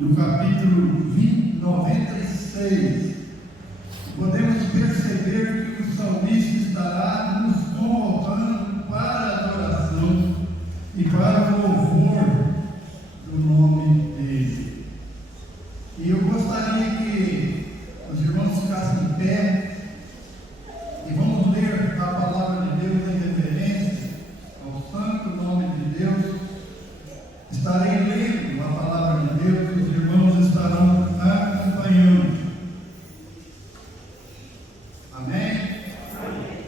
no capítulo 96, podemos perceber que o salmista estará nos convocando para a adoração e para o louvor do nome dele. E eu gostaria que os irmãos ficassem em pé e vamos ler a palavra de Deus em reverência ao santo nome de Deus. Estarei lendo a palavra de Deus, os irmãos estarão acompanhando. Amém? Amém.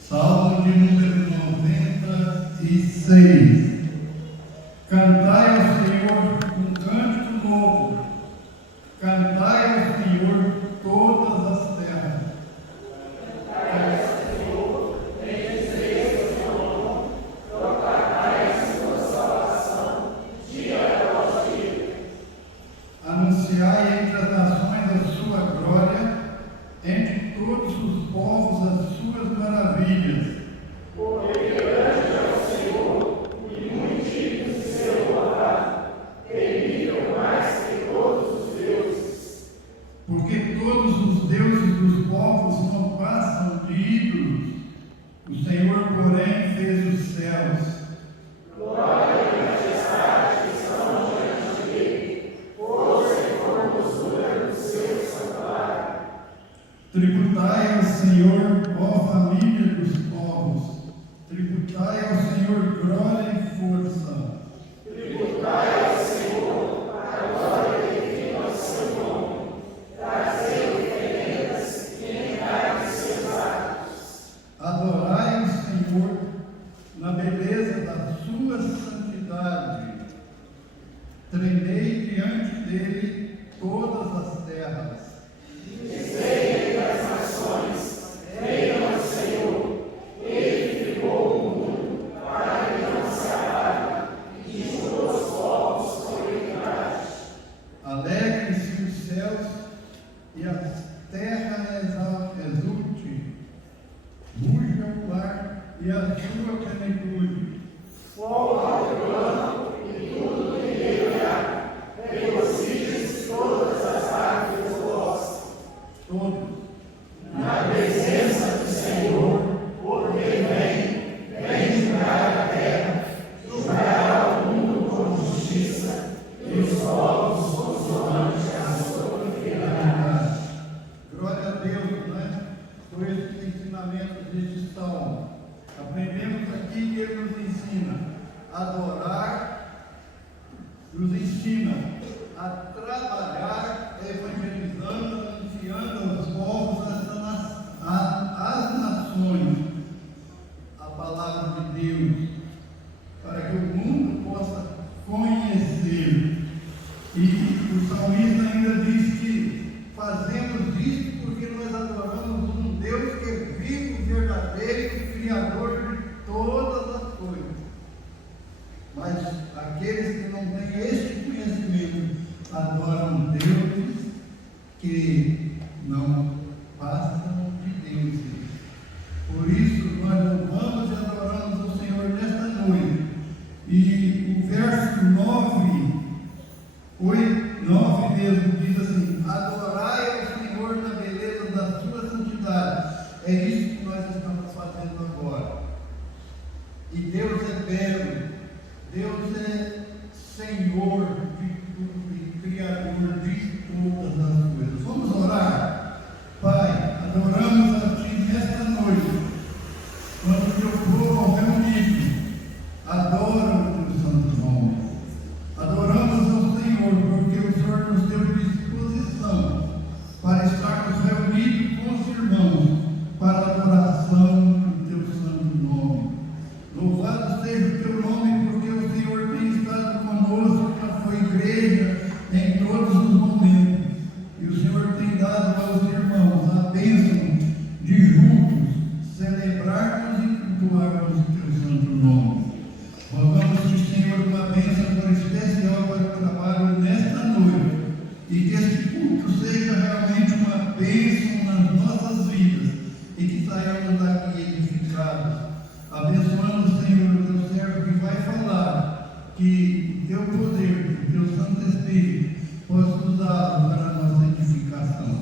Salmo de número 96. Cantai ao Senhor um cântico novo. Cantai ao Senhor todas as terras. Cantai ao Senhor, bendizeis o seu nome, proclamai a sua salvação, dia após dia. Anunciai entre as nações a sua glória, entre todos os povos as suas maravilhas. Porque grande é o Senhor, e muito digno de ser louvado, temível mais que todos os deuses. Porque todos os deuses dos povos não passam de ídolos, o Senhor, porém, fez os céus. Glória e majestade estão diante dele, força e formosura do seu santuário. Tributai ao Senhor, ó família dos povos, tributai ao Senhor glória e força. Tributai ao Senhor a glória divina ao seu nome, trazei oferendas e lembrai os seus atos. Adorai o Senhor na beleza da sua santidade, tremei diante dele todas as terras. Dizei entre as nações, venham ao Senhor, ele firmou o mundo para que não se abale, e juntou os povos com equidade. Alegrem-se os céus e a terra exulte, ruja o mar e a sua plenitude. Folga o plano e tudo que nele há, regozijem-se todas as árvores do bosque. Todos, na presença do Senhor, porque vem julgar a terra, julgará o mundo com justiça, e os povos consoante a sua fidelidade. Glória a Deus, né? Por esses ensinamentos deste salmo. Aprendemos aqui que ele nos ensina a adorar, nos ensina a trabalhar, evangelizando, anunciando aos povos, às nações, a palavra de Deus, para que o mundo possa conhecer. E o salmista ainda diz que fazemos isso porque nós adoramos um Deus que é vivo, verdadeiro e criador de todas as coisas. Mas aqueles que não têm este conhecimento adoram deuses que não passam de deuses. Por isso nós louvamos e adoramos ao Senhor nesta noite. E o verso 9 mesmo diz assim: adorai ao Senhor na beleza da sua santidade. É isso que nós estamos fazendo agora. E Deus é belo, Deus é Senhor de tudo e Criador de todas as coisas. Vamos orar? Pai, adoramos a Ti nesta noite, quando o Teu povo reunido adora o Teu santo nome. Adoramos ao Senhor, porque o Senhor nos deu disposição para estarmos reunidos com os irmãos para a adoração do Teu santo nome. Louvado seja o Teu nome, porque o Senhor tem estado conosco na Sua igreja que teu poder, teu Santo Espírito, possa usá-lo para a nossa edificação.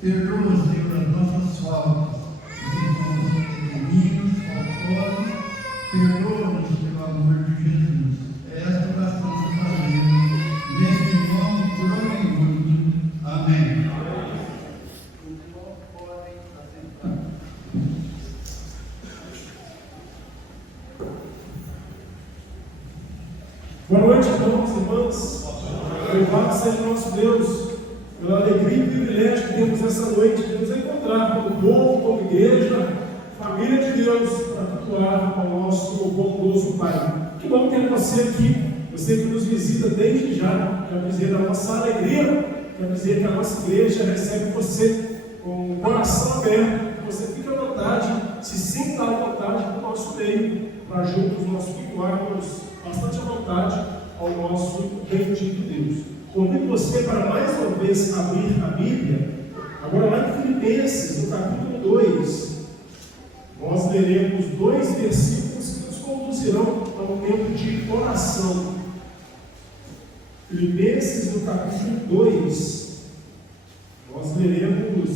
Perdoa, Senhor, as nossas faltas, porque somos pequeninos, faltosos. Perdoa-nos pelo amor de Jesus. É esta oração que fazemos, nesse nome glorioso. Amém. Boa noite, irmãos e irmãs. Louvado seja nosso Deus pela alegria e privilégio que temos essa noite de nos encontrar como povo, como igreja, família de Deus, para cultuar ao nosso bondoso Pai. Que bom ter você aqui, você que nos visita desde já. Quero dizer da nossa alegria, quero dizer que a nossa igreja recebe você com o coração aberto. Você fica à vontade, se sinta à vontade no nosso meio, para juntos nós cultuarmos bastante à vontade ao nosso bendito Deus. Convido você para mais uma vez abrir a Bíblia, agora lá em Filipenses, no capítulo 2. Nós leremos 2 versículos que nos conduzirão a um tempo de oração. Filipenses, no capítulo 2, nós leremos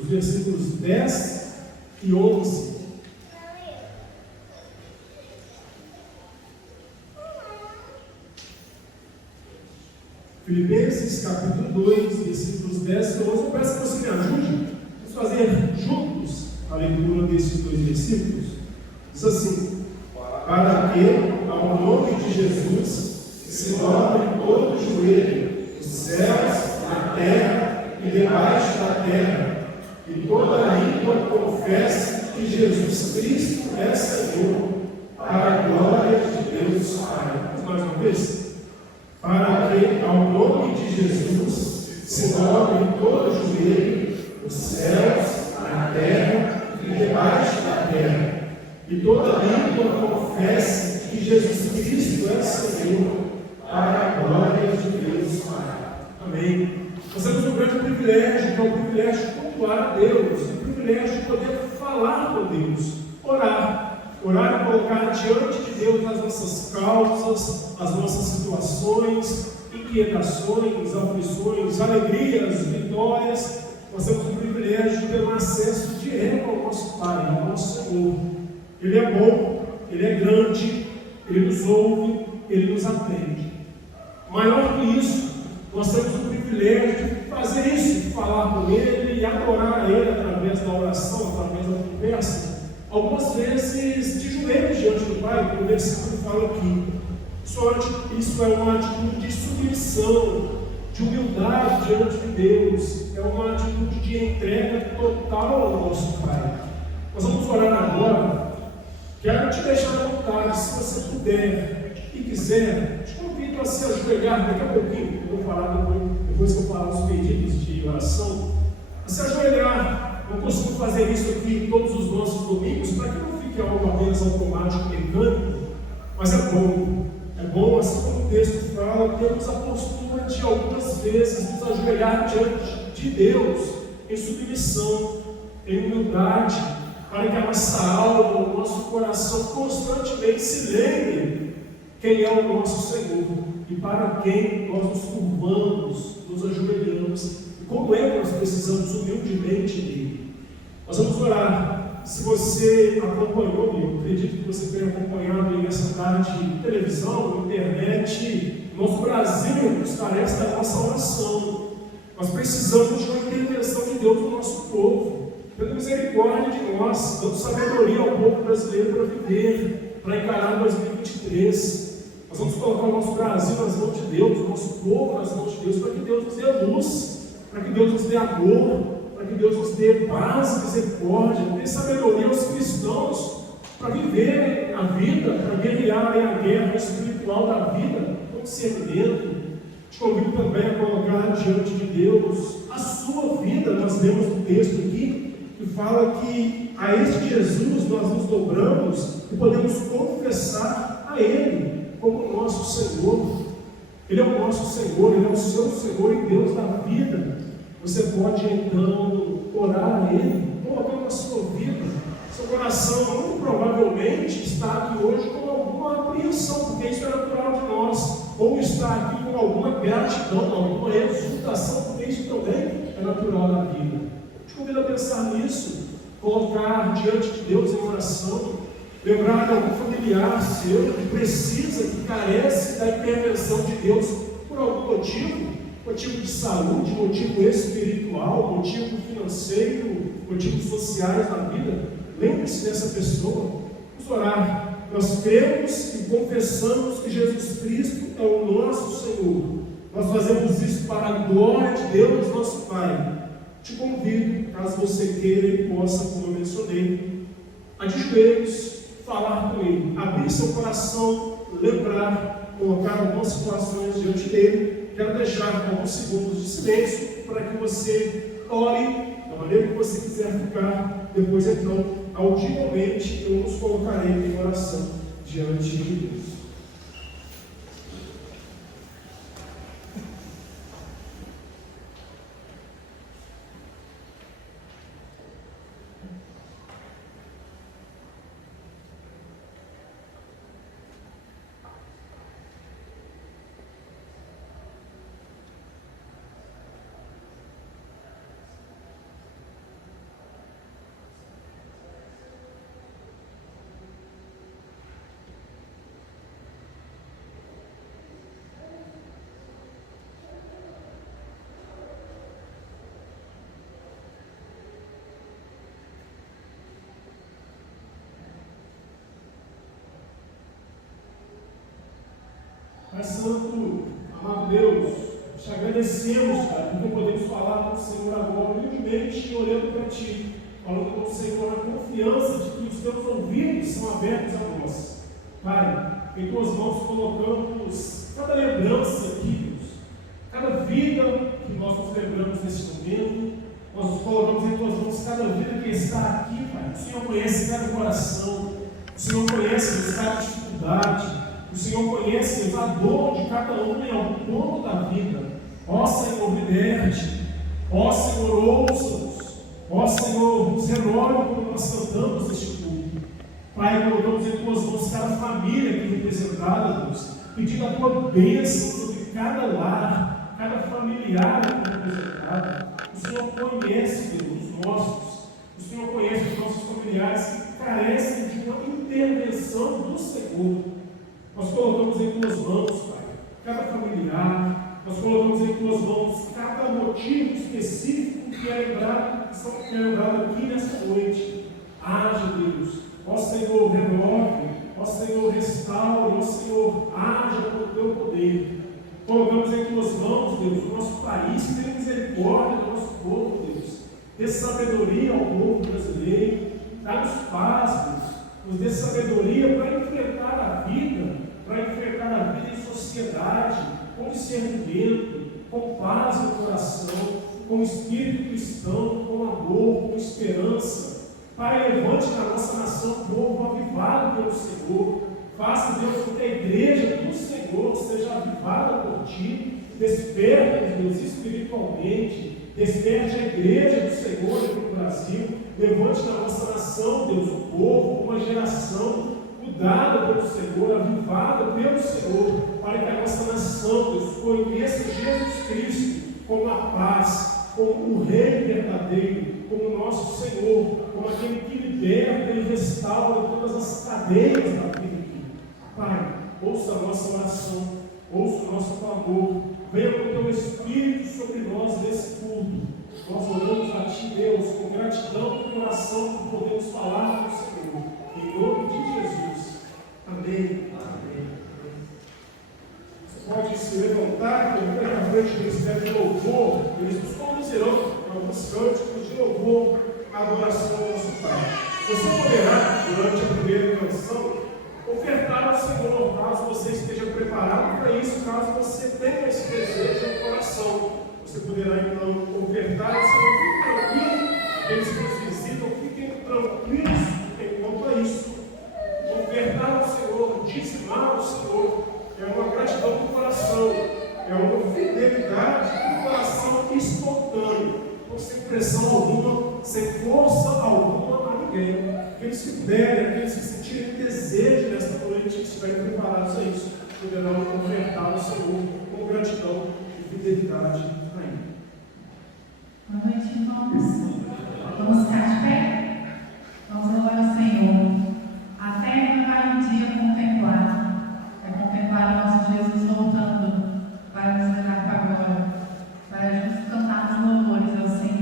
os versículos 10 e 11. Filipenses capítulo 2, versículos 10 e 11. Eu peço que você me ajude. Vamos fazer juntos a leitura desses 2 versículos. Diz assim: para que, ao nome de Jesus, se dobre todo o joelho, os céus, na terra e debaixo da terra, e toda língua confesse que Jesus Cristo é Senhor, para a glória de Deus Pai. Mais uma vez. Para que, ao nome de Jesus, se dobre todo o joelho, os céus, na terra e debaixo da terra, e toda língua confesse que Jesus Cristo é Senhor, para a glória de Deus Pai. Amém. Nós temos um grande privilégio, que é o privilégio de cultuar a Deus, o privilégio de poder falar com Deus, orar. Orar e colocar diante de Deus as nossas causas, as nossas situações, inquietações, aflições, alegrias, vitórias. Nós temos o privilégio de ter um acesso direto ao nosso Pai, ao nosso Senhor. Ele é bom, Ele é grande, Ele nos ouve, Ele nos atende. Maior que isso, nós temos o privilégio de fazer isso, de falar com Ele e adorar a Ele através da oração, através da conversa. Algumas vezes de joelhos diante do Pai, como o versículo fala aqui. Isso é uma atitude de submissão, de humildade diante de Deus. É uma atitude de entrega total ao nosso Pai. Nós vamos orar agora. Quero te deixar à vontade, se você puder e quiser, te convido a se ajoelhar daqui a pouquinho. Eu vou falar depois que eu falar os pedidos de oração. A se ajoelhar. Eu costumo fazer isso aqui todos os nossos domingos, para que não fique algo apenas automático, mecânico, mas é bom. É bom, assim como o texto fala, temos a postura de algumas vezes nos ajoelhar diante de Deus, em submissão, em humildade, para que a nossa alma, o nosso coração constantemente se lembre quem é o nosso Senhor e para quem nós nos curvamos, nos ajoelhamos. Como é que nós precisamos humildemente dele? Nós vamos orar. Se você acompanhou, eu acredito que você tenha acompanhado aí nessa tarde televisão, internet, nosso Brasil nos carece da nossa oração. Nós precisamos de uma intervenção de Deus no nosso povo, pela misericórdia de nós, dando sabedoria ao povo brasileiro para viver, para encarar 2023. Nós vamos colocar o nosso Brasil nas mãos de Deus, o nosso povo nas mãos de Deus, para que Deus nos dê luz, para que Deus nos dê amor, para que Deus nos dê paz, misericórdia, dê sabedoria aos cristãos para viverem a vida, para guerrearem a guerra espiritual da vida com discernimento. Te convido também a colocar diante de Deus a sua vida. Nós lemos um texto aqui que fala que a este Jesus nós nos dobramos e podemos confessar a Ele como nosso Senhor. Ele é o nosso Senhor, Ele é o seu Senhor e Deus da vida. Você pode então orar a Ele, colocando a sua vida. Seu coração muito provavelmente está aqui hoje com alguma alguma apreensão, porque isso é natural de nós, ou estar aqui com alguma gratidão, alguma exultação, porque isso também é natural da vida. Te convido a pensar nisso, colocar diante de Deus em oração, lembrar de algum familiar seu que precisa, que carece da intervenção de Deus por algum motivo de saúde, motivo espiritual, motivo financeiro, motivos sociais na vida. Lembre-se dessa pessoa. Vamos orar. Nós cremos e confessamos que Jesus Cristo é o nosso Senhor. Nós fazemos isso para a glória de Deus, nosso Pai. Te convido, caso você queira e possa, como eu mencionei, a de joelhos, falar com Ele, abrir seu coração, lembrar, colocar algumas situações diante dele. Quero deixar alguns segundos de silêncio para que você ore da maneira que você quiser ficar. Depois, então, audivelmente, eu nos colocarei em oração diante de Deus. Pai Santo, amado Deus, te agradecemos, Pai, porque podemos falar com o Senhor agora, humildemente e olhando para Ti, falando com o Senhor a confiança de que os Teus ouvidos são abertos a nós. Pai, em Tuas mãos colocamos cada lembrança aqui, Deus, cada vida que nós nos lembramos nesse momento, nós colocamos em Tuas mãos cada vida que está aqui, Pai. O Senhor conhece cada coração, o Senhor conhece cada dificuldade, o Senhor conhece a dor de cada um em algum ponto da vida. Ó Senhor, liberte. Ó Senhor, ouça-nos. Ó Senhor, nos renove como nós cantamos este culto. Pai, colocamos em Tuas mãos cada família aqui representada, Deus, pedindo a Tua bênção sobre cada lar, cada familiar aqui representado. O Senhor conhece, Deus, os nossos. O Senhor conhece os nossos familiares que carecem de uma intervenção do Senhor. Nós colocamos em Tuas mãos, Pai, cada familiar, nós colocamos em Tuas mãos cada motivo específico que é lembrado aqui nesta noite. Haja, Deus, ó Senhor, renove, ó Senhor, restaure, ó Senhor, haja com o Teu poder. Colocamos em Tuas mãos, Deus, o nosso país, tenha misericórdia do nosso povo, Deus, dê sabedoria ao povo brasileiro, dá-nos paz, Deus, nos dê sabedoria para enfrentar a vida em sociedade, com discernimento, com paz no coração, com espírito cristão, com amor, com esperança. Pai, levante na nossa nação um povo avivado pelo Senhor. Faça, Deus, com que a igreja do Senhor seja avivada por Ti. Desperte, Deus, espiritualmente. Desperte a igreja do Senhor aqui no Brasil. Levante na nossa nação, Deus, um povo, uma geração mudada pelo Senhor, avivada pelo Senhor, para que a nossa nação, Deus, conheça Jesus Cristo como a paz, como o Rei verdadeiro, como o nosso Senhor, como aquele que liberta e restaura todas as cadeias da vida aqui. Pai, ouça a nossa oração, ouça o nosso clamor, venha com o Teu Espírito sobre nós nesse culto. Nós oramos a Ti, Deus, com gratidão no coração que podemos falar com o Senhor. Em nome de Jesus. Amém. Amém. Você pode se levantar, vir aqui à frente do Ministério de Louvor. Eles nos conduzirão a alguns cânticos de louvor, adoração ao nosso Pai. Você poderá, durante a primeira canção, ofertar ao Senhor, caso você esteja preparado para isso, caso você tenha esse desejo no coração. Você poderá então ofertar ao Senhor. Fique tranquilo, aqueles que nos visitam, fiquem tranquilos enquanto a isso. Ofertar ao Senhor, dizimar ao Senhor, é uma gratidão do coração, é uma fidelidade do coração espontâneo, não sem pressão alguma, sem força alguma a ninguém. Aqueles que puderem, aqueles que sentirem desejo nesta noite, estiverem ofertar ao Senhor com gratidão e fidelidade ainda. Boa noite, irmãos. Vamos ficar de pé? Vamos louvar o Senhor. A terra vai um dia contemplar. Vai contemplar o nosso Jesus voltando para nos levar para a glória, para juntos cantarmos louvores ao Senhor.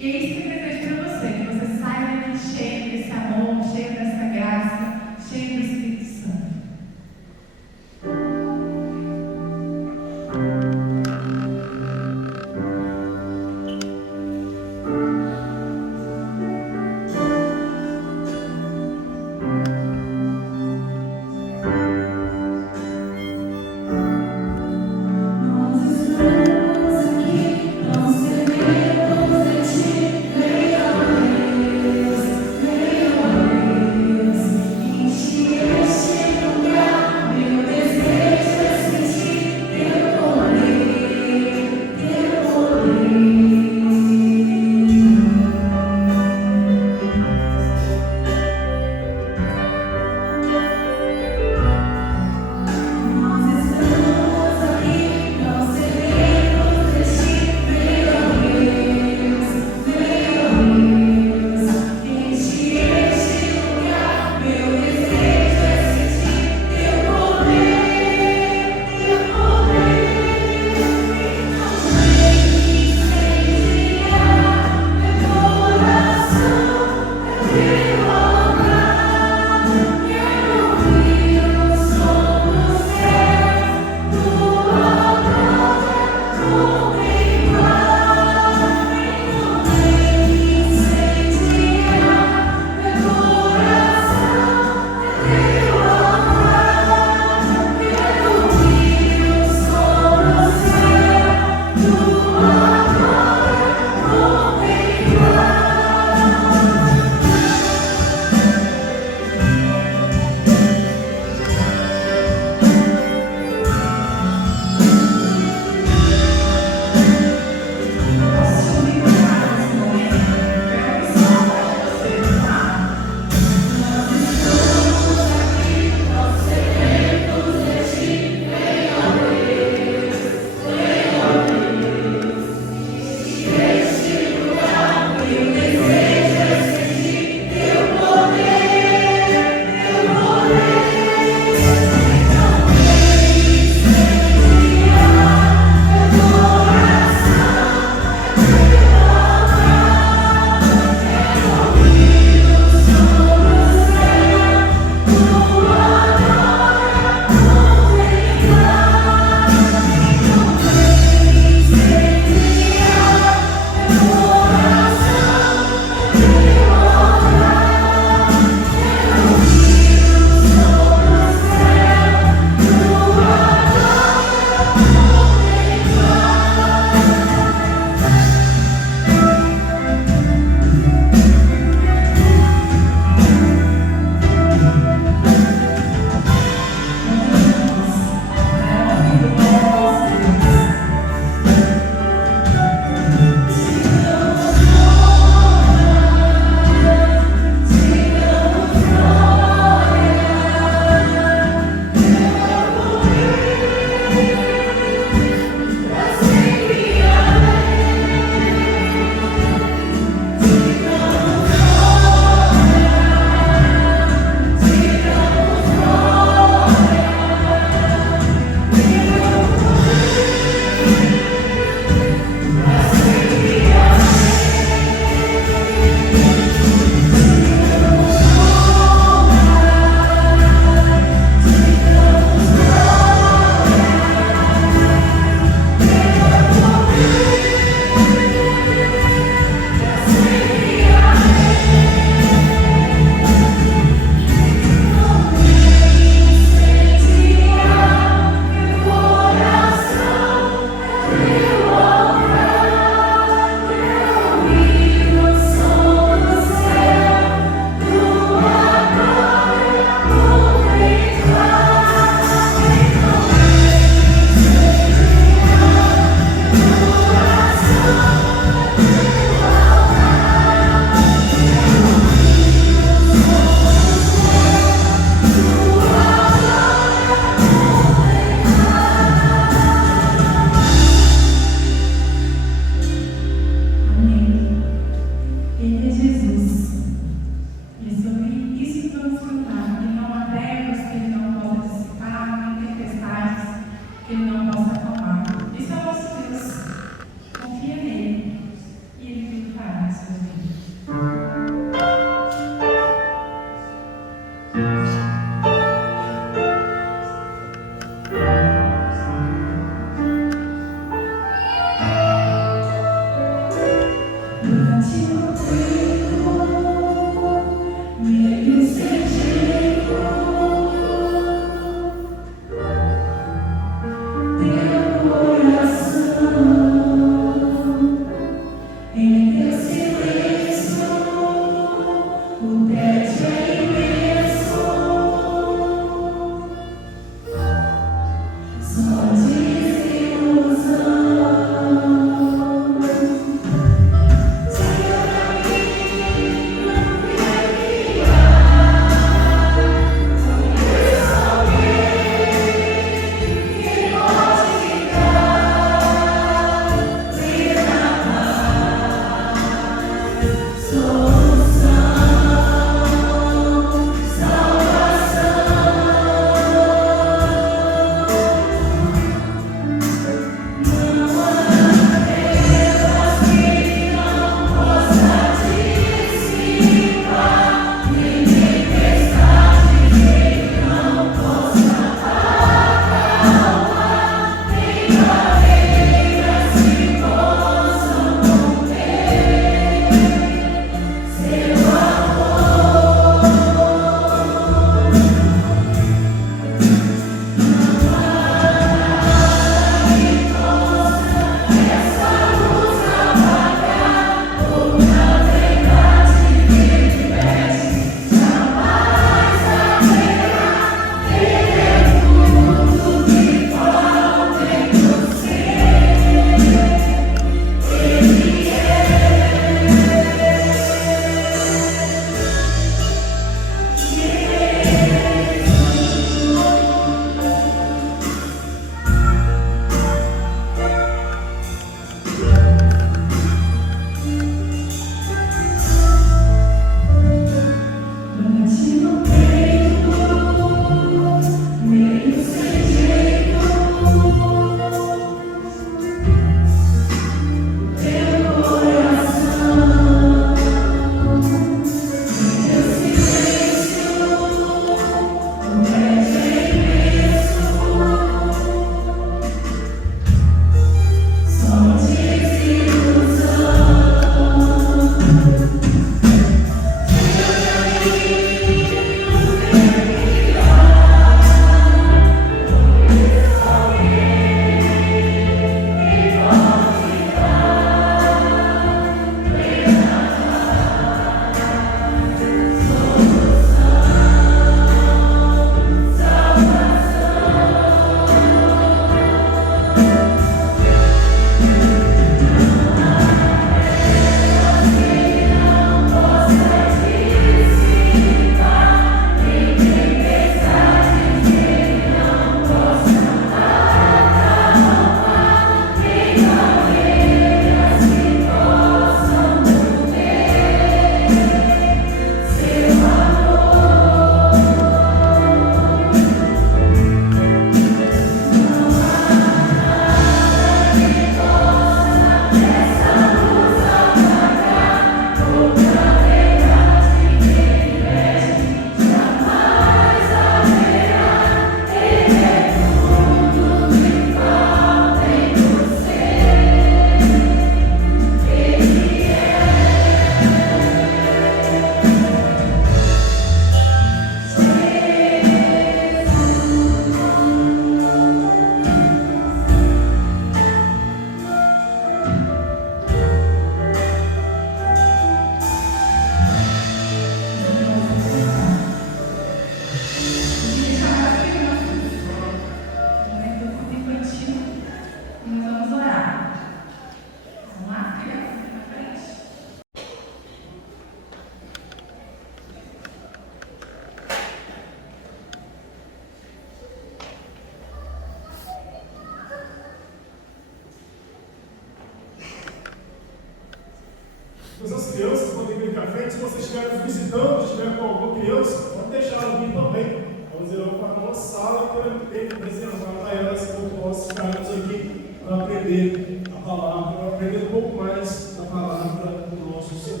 As crianças podem vir à frente. Se você estiver nos visitando, estiver com alguma criança, pode deixar ela vir também. Vamos levar para a nossa sala e teremos tempo reservado para elas, para nós ficarmos aqui para aprender a palavra, para aprender um pouco mais da palavra do nosso Senhor.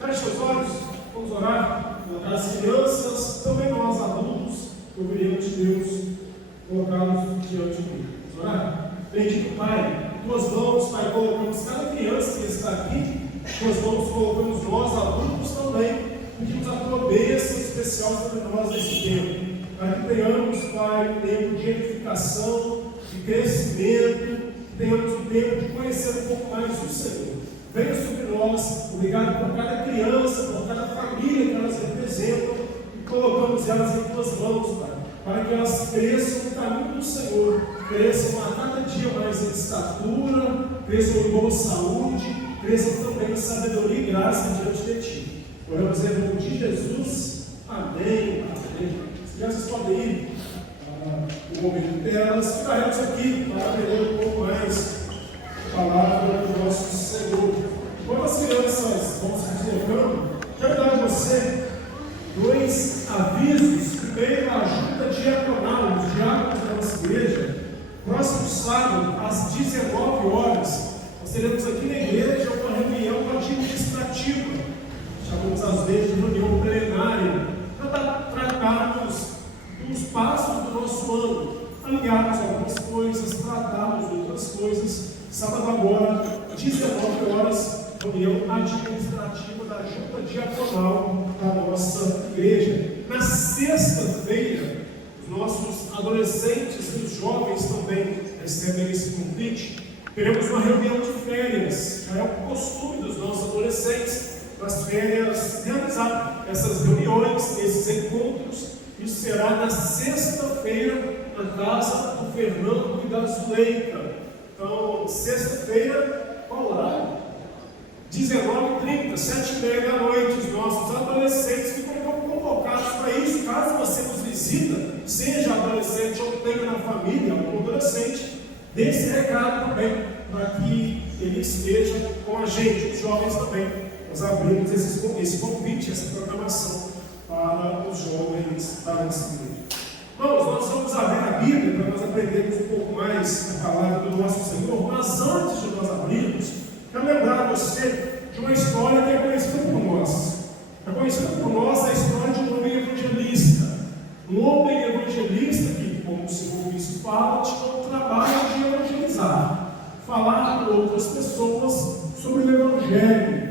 Feche os olhos, vamos orar. As crianças, também nós esse tempo, para que tenhamos, Pai, um tempo de edificação, de crescimento, tenhamos um tempo de conhecer um pouco mais o Senhor. Venha sobre nós, obrigado por cada criança, por cada família que elas representam, e colocamos elas em tuas mãos, Pai, para que elas cresçam no caminho do Senhor, cresçam a cada dia mais em estatura, cresçam em boa saúde, cresçam também em sabedoria e graça diante de Ti. Oramos em nome de Jesus. Amém. Amém. As crianças podem ir para o momento delas. Ficaremos aqui para aprender um pouco mais a palavra do nosso Senhor. Quando as crianças vão se deslocando, quero dar a você 2 avisos. Primeiro, a ajuda diaconal, os diáconos da nossa igreja. Próximo sábado, às 19 horas, nós teremos aqui na igreja uma reunião administrativa. Chamamos às vezes de reunião plenária, para tratarmos dos passos do nosso ano, alinharmos algumas coisas, tratarmos outras coisas. Sábado agora, 19 horas, reunião administrativa da junta diaconal da nossa igreja. Na sexta-feira, os nossos adolescentes e os jovens também recebem esse convite. Teremos uma reunião de férias. Já é o costume dos nossos adolescentes, nas férias, realizar essas reuniões, esses encontros. Isso será na sexta-feira, na casa do Fernando e da Zuleika. Então, sexta-feira, qual horário? 19h30, 7h30 da noite. Os nossos adolescentes ficam convocados para isso. Caso você nos visita, seja adolescente ou tenha na família algum adolescente, dê esse recado também, para que ele esteja com a gente, os jovens também. Nós abrimos esse convite, essa programação para os jovens da nossa igreja. Irmãos, nós vamos abrir a Bíblia para nós aprendermos um pouco mais a palavra do nosso Senhor, mas antes de nós abrirmos, quero lembrar você de uma história que é conhecida por nós. É conhecida por nós a história de um homem evangelista. Um homem evangelista que, como o Senhor Bispo fala, tinha o trabalho de evangelizar, falar com outras pessoas sobre o Evangelho.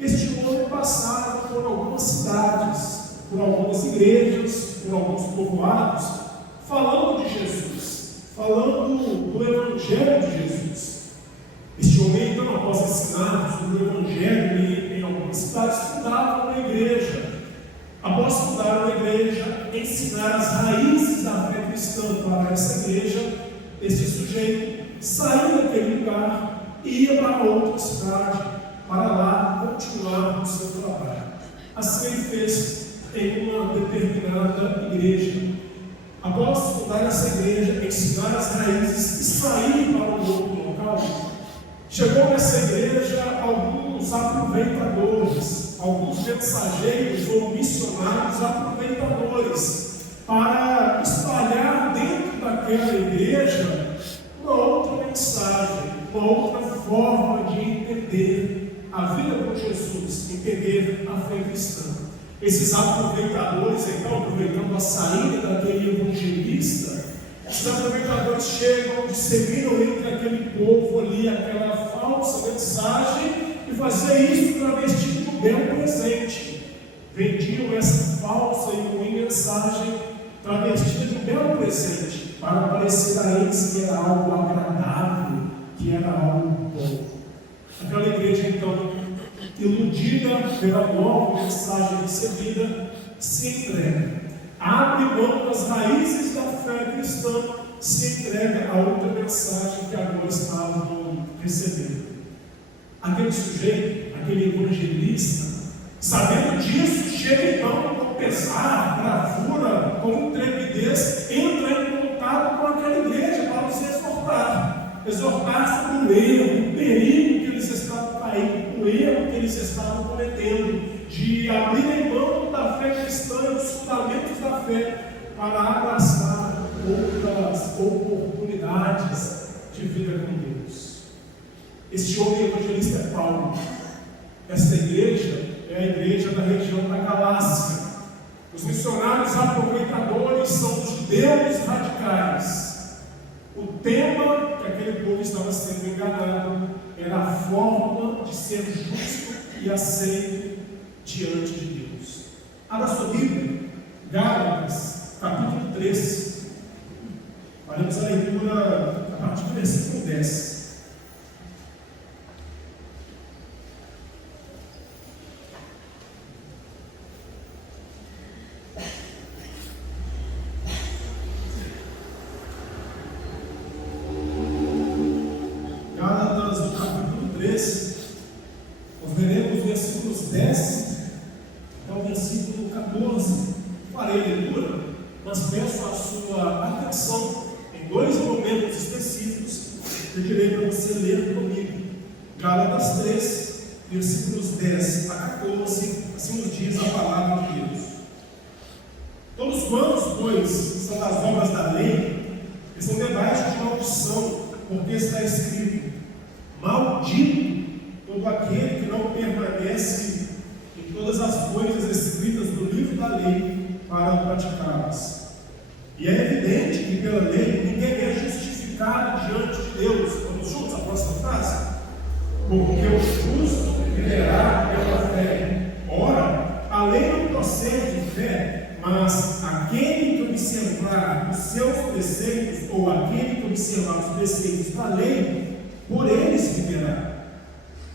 Este homem passava por algumas cidades, por algumas igrejas, por alguns povoados, falando de Jesus, falando do Evangelho de Jesus. Este homem, então, após ensinar sobre o Evangelho em algumas cidades, fundava uma igreja. Após fundar uma igreja, ensinar as raízes da fé cristã para essa igreja, este sujeito saiu daquele lugar e ia para outra cidade, para lá continuar o seu trabalho. Assim ele fez em uma determinada igreja. Após fundar essa igreja, ensinar as raízes e sair para um outro local, chegou nessa igreja alguns aproveitadores, alguns mensageiros ou missionários aproveitadores, para espalhar dentro daquela igreja uma outra mensagem, uma outra forma de entender a vida com Jesus, entender a fé cristã. Esses aproveitadores, então, aproveitando a saída daquele evangelista, esses aproveitadores chegam, disseminam entre aquele povo ali aquela falsa mensagem e faziam isso travestido do belo presente. Vendiam essa falsa e ruim mensagem travestida de um belo presente, para parecer a eles que era algo agradável, que era algo bom. Aquela igreja, então, iludida pela nova mensagem recebida, se entrega, abre mão das raízes da fé cristã, se entrega a outra mensagem que agora estavam recebendo. Aquele sujeito, aquele evangelista, sabendo disso, chega então com pesar, bravura, com intrepidez, entra em contato com aquela igreja para os exortar sobre o erro, o perigo que eles estavam caindo, o erro que eles estavam cometendo, de abrirem mão da fé cristã e dos fundamentos da fé para abraçar outras oportunidades de vida com Deus. Este homem evangelista é Paulo. Esta igreja é a igreja da região da Galácia. Os missionários aproveitadores são os judeus radicais. O tema que aquele povo estava sendo enganado era a forma de ser justo e aceito diante de Deus. Abra sua Bíblia, Gálatas, capítulo 3. Faremos a leitura a partir do versículo 10. Gálatas, no capítulo 3, nós veremos os versículos 10 ao versículo 14. Farei a leitura, mas peço a sua atenção em dois momentos específicos que eu direi para você ler comigo. Gálatas 3, versículos 10 a 14, assim nos diz a palavra de Deus. Todos quantos, pois, são das obras da lei, estão debaixo de maldição, porque está escrito: maldito todo aquele que não permanece em todas as coisas escritas no livro da lei para praticá-las. E é evidente que pela lei ninguém é justificado diante de Deus. Vamos juntos à próxima frase? Porque o justo viverá pela fé. Ora, a lei não procede de fé, mas aquele que observar os seus preceitos, ou aquele que observar os preceitos da lei, por eles viverá.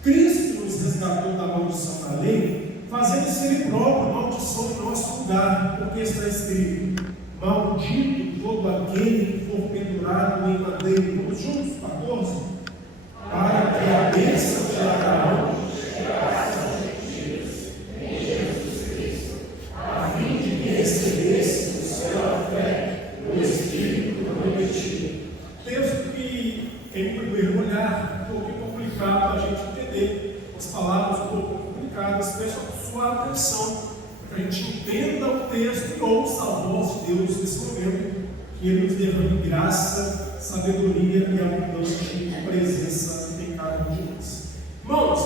Cristo nos resgatou da maldição da lei, fazendo-se Ele próprio maldição em nosso lugar, porque está escrito: maldito todo aquele que for pendurado em madeiro. Vamos juntos, 14. Para que a bênção de Abraão chegasse aos gentios em Jesus Cristo, a fim de que recebesse do céu a fé no Espírito prometido. Texto que, em primeiro olhar, um pouquinho complicado para a gente entender, as palavras um pouco complicadas. Peço a sua atenção para que a gente entenda o texto e ouça a voz de Deus nesse momento, que Ele nos derrame graça, sabedoria e abundante presença em cada um de nós. Irmãos,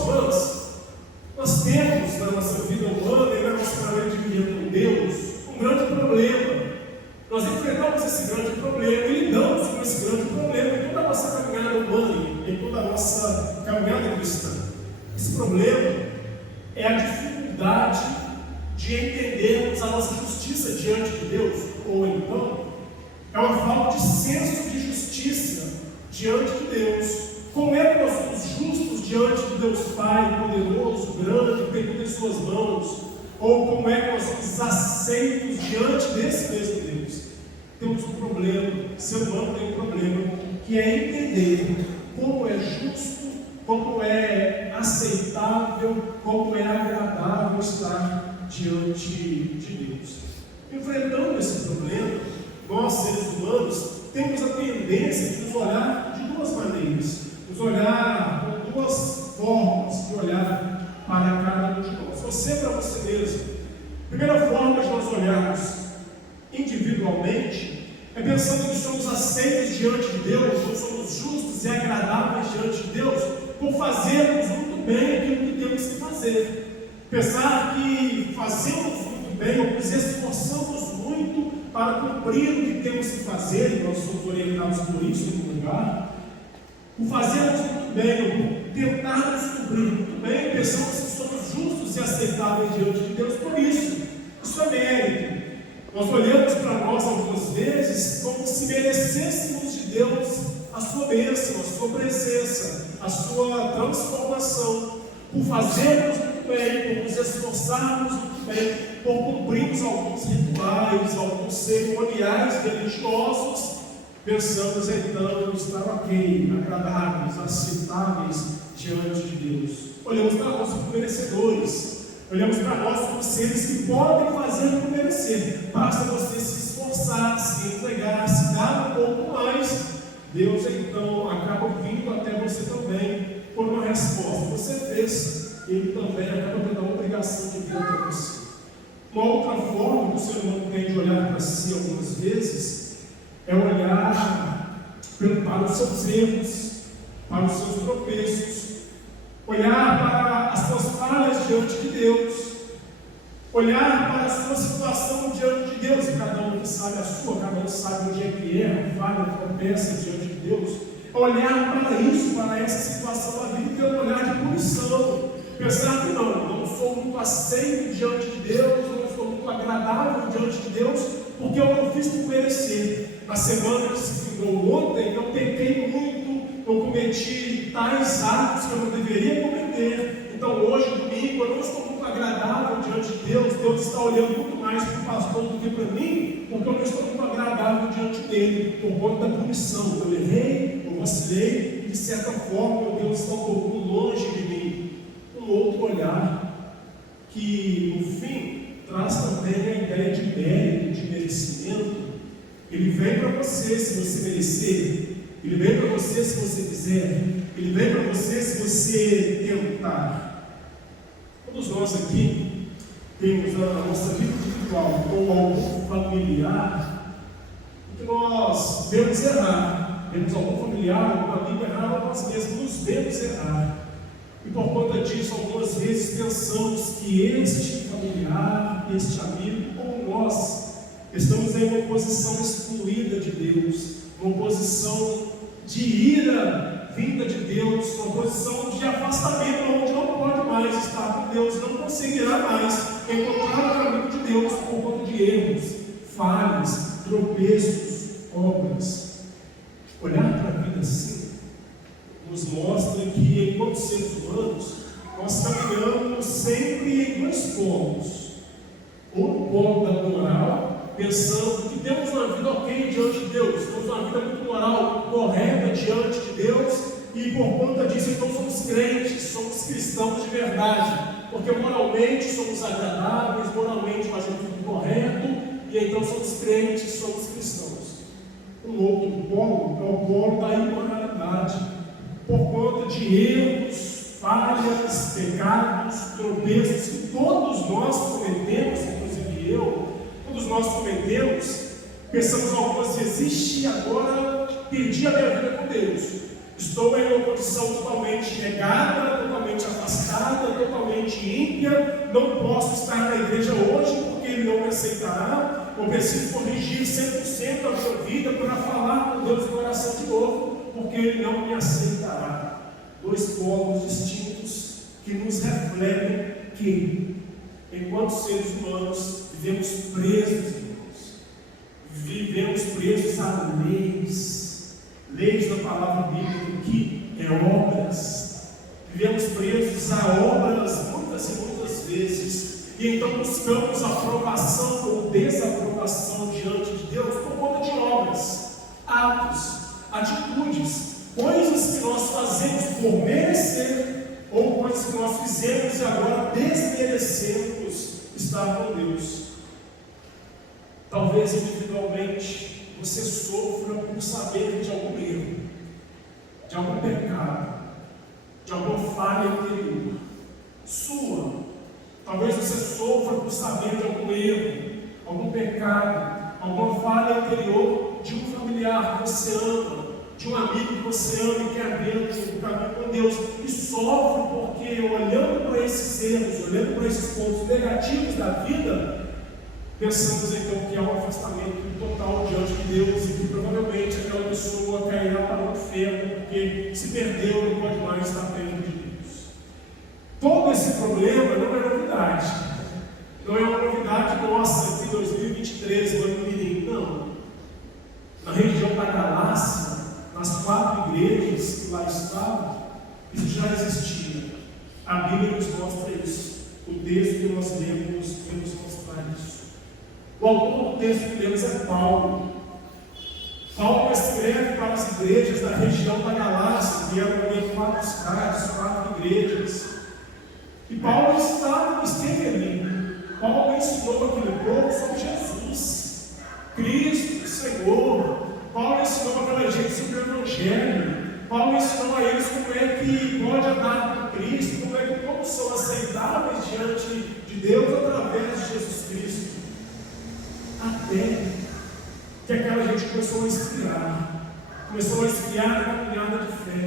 nós temos na nossa vida humana e na nossa maneira de viver com Deus um grande problema. Nós enfrentamos esse grande problema e lidamos com esse grande problema em toda a nossa caminhada humana, em toda a nossa caminhada cristã. Esse problema é a dificuldade de entendermos a nossa justiça diante de Deus, ou então é uma falta de senso de justiça diante de Deus. Como é que nós somos justos diante de Deus Pai, poderoso, grande, que tem tudo em suas mãos? Ou como é que nós somos aceitos diante desse mesmo Deus? Temos um problema, o ser humano tem um problema, que é entender como é justo, como é aceitável, como é agradável estar diante de Deus. Enfrentando esse problema, nós seres humanos temos a tendência de nos olhar de duas maneiras, nos olhar com duas formas de olhar para cada um de nós. Você para você mesmo. A primeira forma de nós olharmos individualmente é pensando que somos aceitos diante de Deus, nós somos justos e agradáveis diante de Deus por fazermos muito bem aquilo que temos que fazer. Pensar que fazemos muito bem ou nos esforçamos muito para cumprir o que temos que fazer, e nós somos orientados por isso em lugar, por fazermos muito bem, ou por tentarmos cumprir muito bem, pensamos que somos justos e aceitáveis diante de Deus por isso. Isso é mérito. Nós olhamos para nós algumas vezes como se merecêssemos de Deus a sua bênção, a sua presença, a sua transformação, por fazermos muito bem, por nos esforçarmos muito bem, por cumprirmos alguns rituais, alguns cerimoniais religiosos. Pensamos então estar ok, agradáveis, aceitáveis diante de Deus. Olhamos para nós como merecedores. Olhamos para nós como seres que podem fazer por merecer. Basta você se esforçar, se entregar, se dar um pouco mais. Deus então acaba vindo até você também por uma resposta. Você fez, Ele também acaba tendo a obrigação de vir até você. Uma outra forma que o ser humano tem de olhar para si algumas vezes é olhar para os seus erros, para os seus tropeços, olhar para as suas falhas diante de Deus, olhar para a sua situação diante de Deus, e cada um que sabe a sua, cada um sabe onde é que erra, falha, tropeça diante de Deus, olhar para isso, para essa situação da vida, que é um olhar de punição, pensar que não sou muito aceito diante de Deus, não sou muito agradável diante de Deus, porque eu não fiz por merecer. Na semana que se findou ontem, eu pequei muito, eu cometi tais atos que eu não deveria cometer. Então hoje, domingo, eu não estou muito agradável diante de Deus. Deus está olhando muito mais para o pastor do que para mim, porque eu não estou muito agradável diante dele, por conta da punição. Eu errei, eu vacilei, e de certa forma, Deus está um pouco longe de mim. Um outro olhar, que no fim traz também a ideia de mérito, de merecimento. Ele vem para você se você merecer, ele vem para você se você quiser, ele vem para você se você tentar. Todos nós aqui temos a nossa vida individual ou algum familiar que nós vemos errar, temos algum familiar, algum amigo errar, nós mesmos nos vemos errar. E por conta disso, algumas vezes pensamos que este familiar, este amigo, ou nós, estamos em uma posição excluída de Deus, uma posição de ira vinda de Deus, uma posição de afastamento, onde não pode mais estar com Deus, não conseguirá mais encontrar o caminho de Deus por conta de erros, falhas, tropeços, obras. Olhar para a vida assim nos mostra que, enquanto seres humanos, nós caminhamos sempre em dois polos. Um polo da moral, pensando que temos uma vida ok diante de Deus, temos uma vida muito moral, correta diante de Deus, e por conta disso, então, somos crentes, somos cristãos de verdade, porque moralmente somos agradáveis, moralmente fazemos tudo correto, e então somos crentes, somos cristãos. Um outro polo é o polo da imoralidade, por conta de erros, falhas, pecados, tropeços que todos nós cometemos, inclusive eu, todos nós cometemos, pensamos algumas vezes, existe agora, perdi a minha vida com Deus, estou em uma condição totalmente negada, totalmente afastada, totalmente ímpia, não posso estar na igreja hoje porque Ele não me aceitará, eu preciso corrigir 100% a minha vida para falar com Deus no coração de novo, porque Ele não me aceitará. Dois polos distintos que nos refletem que, enquanto seres humanos, vivemos presos, irmãos. Vivemos presos a leis da palavra bíblica, que é obras. Vivemos presos a obras muitas e muitas vezes. E então buscamos aprovação ou desaprovação diante de Deus por conta de obras, atos, atitudes, coisas que nós fazemos por merecer, ou coisas que nós fizemos e agora desmerecemos estar com Deus. Talvez individualmente você sofra por saber de algum erro, de algum pecado, de alguma falha interior sua. Talvez você sofra por saber de algum erro, algum pecado, alguma falha interior de um familiar que você ama, de um amigo que você ama e quer ver no caminho com Deus, e sofre porque, olhando para esses erros, olhando para esses pontos negativos da vida, pensamos então que há um afastamento total diante de Deus e que provavelmente aquela pessoa cairá para o inferno porque se perdeu e não pode mais estar perto de Deus. Todo esse problema não é novidade, não é uma novidade nossa de 2023, no ano mirim, não. Na região da Galácia, nas 4 igrejas que lá estavam, isso já existia. A Bíblia nos mostra isso. O texto que nós lemos nos mostra isso. O autor do texto que lemos é Paulo. Paulo escreve para as igrejas da região da Galácia, que eram também 4 cidades, 4 igrejas. E Paulo esteve ali. Paulo ensinou aquele povo sobre Jesus, Cristo, Senhor. Paulo ensinou aquela gente sobre o Evangelho. Paulo ensinou a eles como é que pode andar com Cristo, como é que todos são aceitáveis diante de Deus através de Jesus Cristo. Até que aquela gente começou a esfriar na caminhada de fé.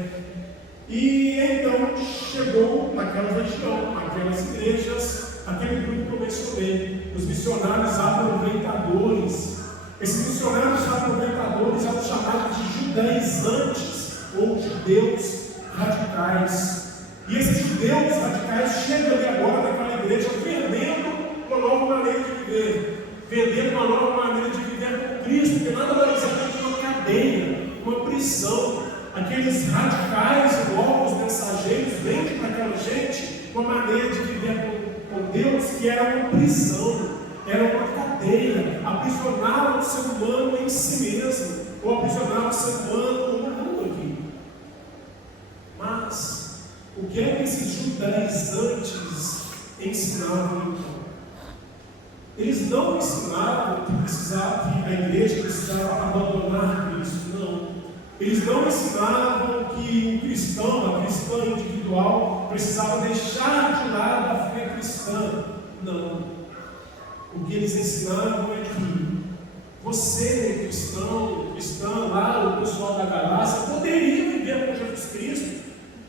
E então chegou naquela região, naquelas igrejas, aquele grupo que eu mencionei, os missionários aproveitadores. Esses missionários aproveitadores eram chamados de judaizantes ou judeus radicais. E esses judeus radicais chegam ali agora naquela igreja vendendo uma nova maneira de viver, vendendo uma nova maneira de viver com Cristo, porque nada mais é do que uma cadeia, uma prisão. Aqueles radicais e novos mensageiros vendem para aquela gente uma maneira de viver com Deus que era uma prisão, era uma cadeia, aprisionava o ser humano em si mesmo, ou aprisionava o ser humano no mundo aqui. Mas, o que é que esses judaizantes ensinavam então? Eles não ensinavam que a igreja precisava abandonar Cristo, não. Eles não ensinavam que o cristão, a cristã individual, precisava deixar de lado a fé cristã. Não. O que eles ensinavam é que você, cristã, lá, o pessoal da Galácia, poderia viver com Jesus Cristo,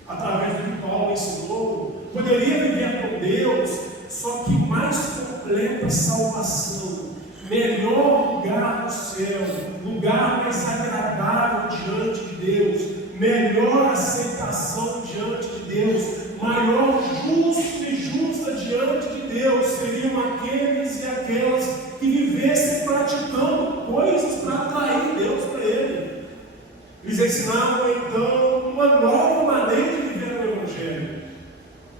através do que Paulo ensinou, poderia viver com Deus, só que mais completa salvação, melhor lugar no céu, lugar mais agradável diante de Deus, melhor aceitação diante de Deus, maior justo e justa diante de Deus seriam aqueles e aquelas que vivessem praticando coisas para atrair Deus para ele. Eles ensinavam então uma nova maneira de viver o Evangelho.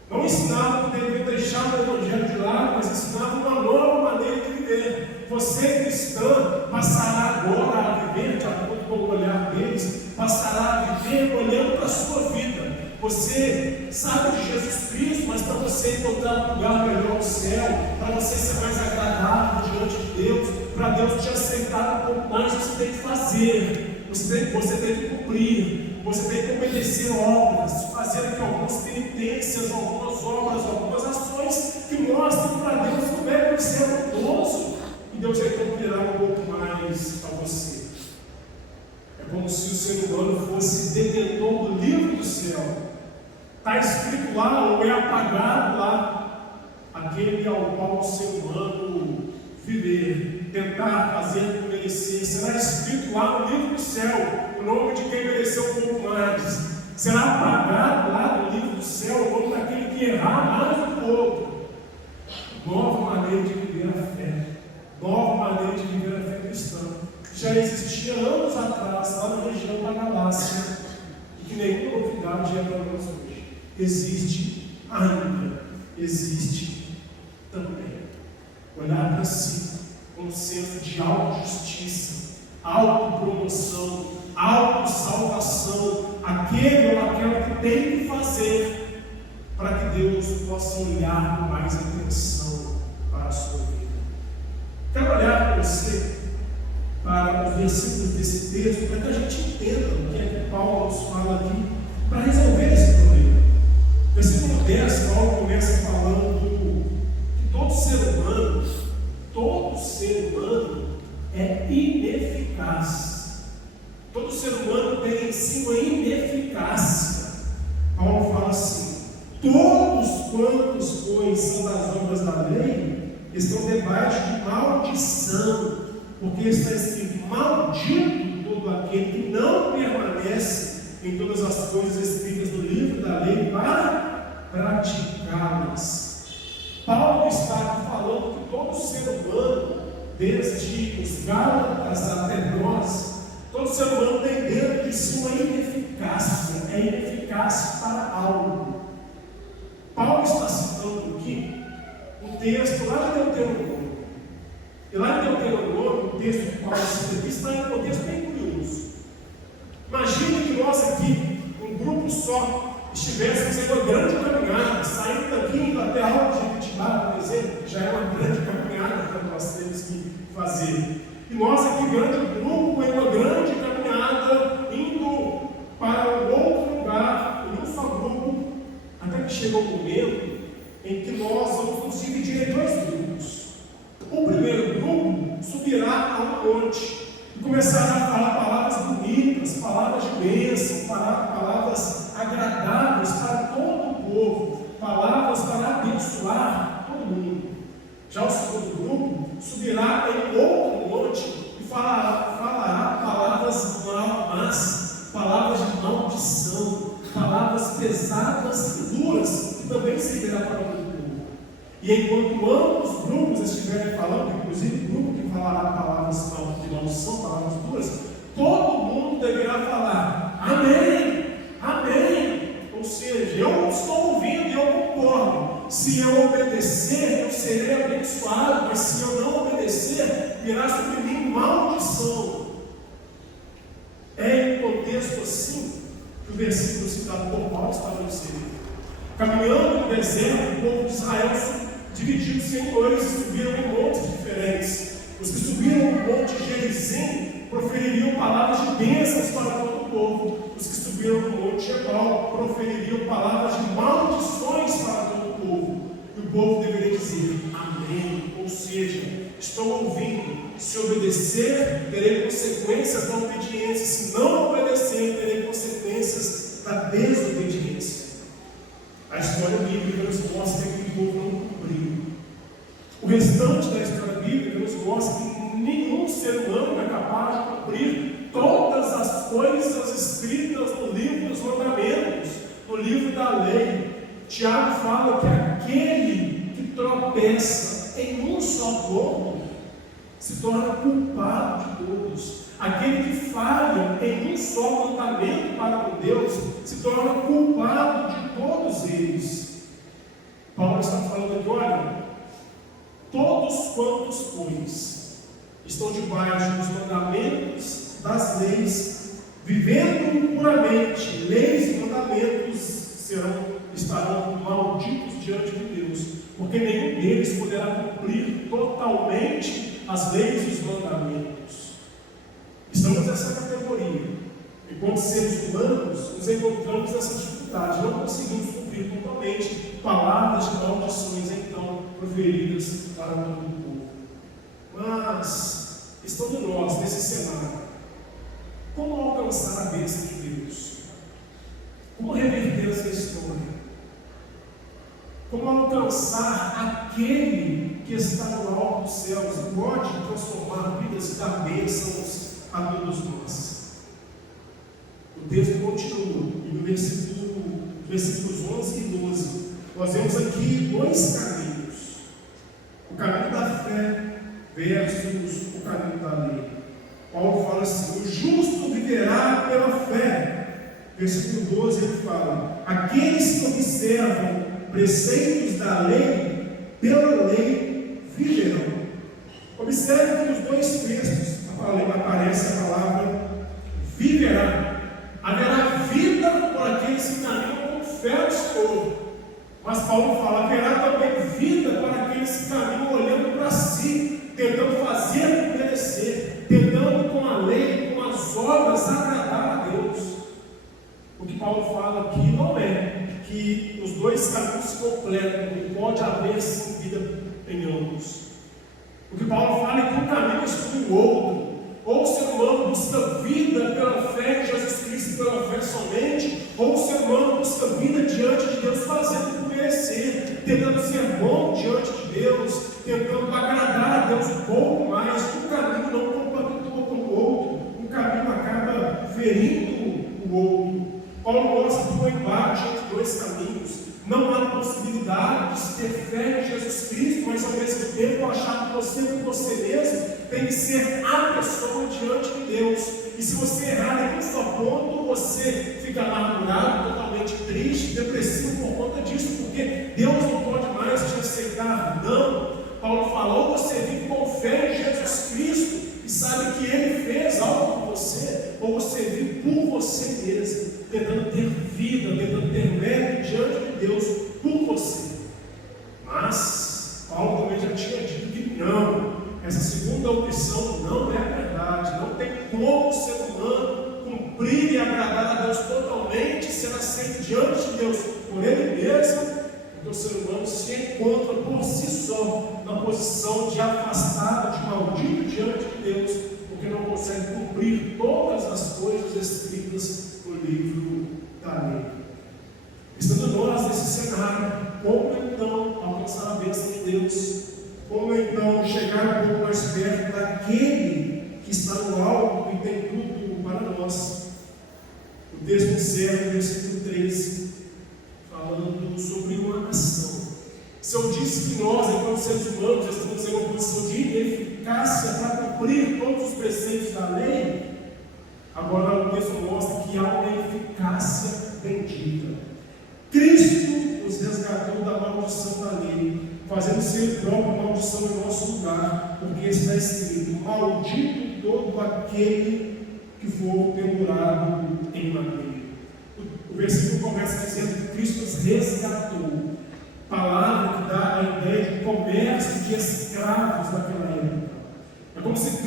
Não ensinavam que deveriam deixar o Evangelho de lado, mas ensinavam uma nova maneira de viver. Você, cristã, passará agora a viver, de acordo com o olhar deles, passará a viver olhando para a sua vida. Você sabe de Jesus Cristo, mas para você encontrar um lugar melhor no céu, para você ser mais agradável diante de Deus, para Deus te aceitar um pouco mais, você tem que fazer, você tem que cumprir, você tem que obedecer obras, fazer aqui algumas penitências, algumas obras, algumas ações que mostram para Deus como é que você é bondoso, e Deus vai cumprirá um pouco mais a você. É como se o ser humano fosse detentor do livro do céu. Está escrito lá, ou é apagado lá, aquele ao qual o ser humano viver, tentar fazer por merecer. Será escrito lá no livro do céu o nome de quem mereceu um pouco mais. Será apagado lá no livro do céu o nome daquele que errar mais do que o outro. Nova maneira de viver a fé, nova maneira de viver a fé cristã. Já existia anos atrás, lá na região da Galácia, e que nenhuma novidade é para nós hoje. Existe ainda, existe também. Olhar para si com um senso de autojustiça, autopromoção, autossalvação, aquele ou aquela que tem que fazer para que Deus possa olhar com mais atenção para a sua vida. Quero olhar para você, para os versículos desse texto, para que a gente entenda o que é que Paulo nos fala aqui, para resolver esse problema. Versículo 10, Paulo começa falando que todo ser humano é ineficaz. Todo ser humano tem em si uma ineficácia. Paulo fala assim: todos quantos, pois, são das obras da lei, estão debaixo de maldição, porque está escrito: maldito todo aquele que não permanece em todas as coisas escritas no livro da lei para praticá-las. Paulo está aqui falando que todo ser humano, desde os Gálatas até nós, todo ser humano tem dentro de si uma ineficácia, é ineficaz para algo. Paulo está citando aqui um texto lá de Deuteronômio. E lá em Deuteronômio, o texto que Paulo cita aqui está em um contexto bem curioso. Imagina que nós aqui, um grupo só, estivéssemos em uma grande caminhada, saindo daqui, indo até a Alta de Vitibá, por exemplo, que já é uma grande caminhada que nós temos que fazer. E nós aqui, grande grupo, em uma grande caminhada, indo para um outro lugar, em um só grupo, até que chega um momento em que nós vamos nos dividir em dois grupos. O primeiro grupo subirá a um monte e começará a falar palavras bonitas, palavras de bênção, palavras agradáveis para todo o povo, palavras para abençoar todo mundo. Já o segundo grupo subirá em outro monte e falará palavras más, palavras de maldição, palavras pesadas e duras, que também servirá para todo mundo. E enquanto ambos os grupos estiverem falando, inclusive o grupo que falará palavras de maldição, palavras duras, todo mundo deverá falar amém, amém. Ou seja, eu estou ouvindo e eu concordo. Se eu obedecer, eu serei abençoado, mas se eu não obedecer, virá sobre mim maldição. É em contexto assim que o versículo citado por Paulo estava inserido. Caminhando no deserto, o povo de Israel dividiu-se em dois e subiram em montes diferentes. Os que subiram no monte Gerizim profeririam palavras de bênçãos para todo o povo. Os que subiram no monte Ebal profeririam palavras de maldições para todo o povo. E o povo deveria dizer amém, ou seja, estou ouvindo. Se obedecer, terei consequências da obediência. Se não obedecer, terei consequências da desobediência. A história bíblica nos mostra que o povo não cumpriu. O restante da história bíblica nos mostra que nenhum ser humano é capaz de cumprir todas as coisas escritas no livro dos mandamentos, no livro da lei. Tiago fala que aquele que tropeça em um só ponto se torna culpado de todos. Aquele que falha em um só mandamento para com Deus se torna culpado de todos eles. Paulo está falando aqui, olha, todos quantos, pois, estão debaixo dos mandamentos das leis, vivendo puramente, leis e mandamentos estarão malditos diante de Deus, porque nenhum deles poderá cumprir totalmente as leis e os mandamentos. Estamos nessa categoria. Enquanto seres humanos, nos encontramos nessa dificuldade. Não conseguimos cumprir totalmente palavras de maldições, então, proferidas para todo o povo. Mas, estando nós nesse cenário, como alcançar a bênção de Deus? Como reverter essa história? Como alcançar aquele que está no alto dos céus e pode transformar vidas e dar bênçãos a todos nós? O texto continua, e no versículos 11 e 12, nós vemos aqui dois caminhos: o caminho da fé versus o caminho da lei. Paulo fala assim: o justo viverá pela fé. Versículo 12 ele fala: aqueles que observam preceitos da lei, pela lei viverão. Observe que nos dois textos aparece a palavra viverá. Haverá vida por aqueles que caminham com fé no Senhor. Mas Paulo fala: haverá também vida para aqueles que caminham olhando para si, tentando fazer e merecer, tentando com a lei, com as obras, agradar a Deus. O que Paulo fala aqui não é que os dois caminhos se completam, e pode haver sim vida em ambos. O que Paulo fala é que um caminho exclui o outro. Ou o ser humano busca vida pela fé em Jesus Cristo, pela fé somente, ou o ser humano busca vida diante de Deus, fazendo por merecer, tentando ser bom diante de Deus, tentando agradar a Deus um pouco mais. Um caminho não compactua com o outro, um caminho acaba ferindo o outro. Paulo mostra que o embate entre dois caminhos. Não há possibilidade de ter fé em Jesus Cristo, mas ao mesmo tempo achar que você por você mesmo tem que ser a pessoa diante de Deus. E se você errar em um só ponto, você fica amargurado, totalmente triste, depressivo por conta disso, porque Deus não pode mais te aceitar. Não. Paulo falou: você vive com fé em Jesus Cristo e sabe que Ele fez algo por você, ou você vive por você mesmo, tentando ter vida, tentando ter mérito diante de Deus por você. Mas Paulo também já tinha dito que não, essa segunda opção não é verdade. Não tem como o ser humano cumprir e agradar a Deus totalmente, ser aceito diante de Deus por Ele mesmo, porque o ser humano se encontra por si só na posição de afastado, de maldito diante de Deus, porque não consegue cumprir todas as coisas escritas no livro da lei. Estando nós nesse cenário, como então alcançar a bênção de Deus? Como então chegar um pouco mais perto daquele que está no alto e tem tudo para nós? O texto encerra no versículo 13, falando sobre uma ação. Se Senhor disse que nós, enquanto seres humanos, estamos em uma posição de ineficácia para cumprir todos os preceitos da lei. Agora o texto mostra que há uma eficácia bendita. Cristo nos resgatou da maldição da lei, fazendo ser próprio maldição em nosso lugar, porque está escrito: maldito todo aquele que for pendurado em madeira. O versículo começa dizendo que Cristo nos resgatou, palavra que dá a ideia de comércio de escravos naquela época. É como se